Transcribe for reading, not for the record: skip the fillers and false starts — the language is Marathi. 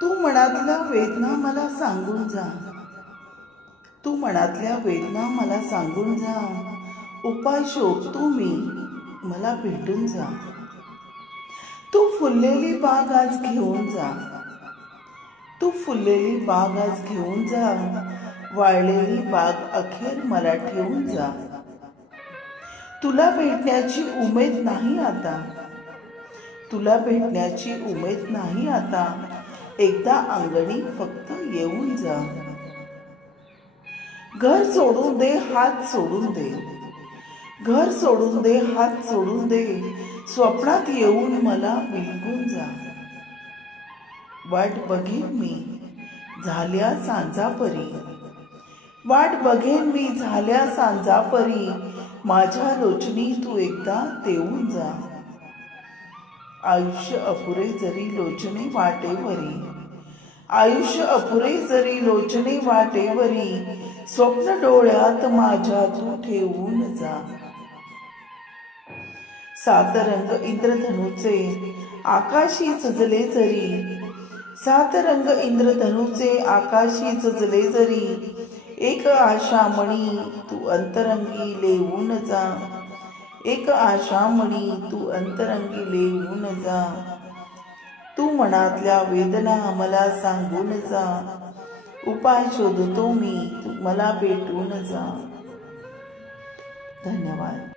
तू मनातल्या वेदना मला सांगून जा, तू मनातल्या वेदना मला सांगून जा, उपाय शोधतो मी, मला भेटून जा। तू फुललेली बाग आज घेऊन जा, तू फुललेली बाग आज घेऊन जा, वाळलेली बाग अखेर मला ठेवून जा। तुला भेटण्याची उमेद नाही आता, तुला भेटण्याची उमेद नाही आता, एकदा अंगणी फक्त येऊन जा। घर सोडून दे, हात सोडून दे, घर सोडून दे, हात सोडून दे, स्वप्नात येऊन मला बिलगून जा। वाट बघेन मी झाल्या सांजापरी, वाट बघेन मी झाल्या सांजापरी, माझ्या लोचनी तू एकदा देऊन जा। आयुष्य अपुरे जरी लोचने वाटेवरी, आयुष्य अपुरे जरी लोचने वाटेवरी, स्वप्न डोळ्यात माझ्या तू ठेवून जा। सात रंग इंद्रधनुचे आकाशी सजले जरी, सात रंग इंद्रधनुचे आकाशी सजले जरी, एक आशामणी तू अंतरंगी लेवून जा, एक आशामणी तू अंतरंगी लेवून जा। तू मनातल्या वेदना मला सांगून जा, उपाय शोधतो मी, तू मला भेटून जा। धन्यवाद।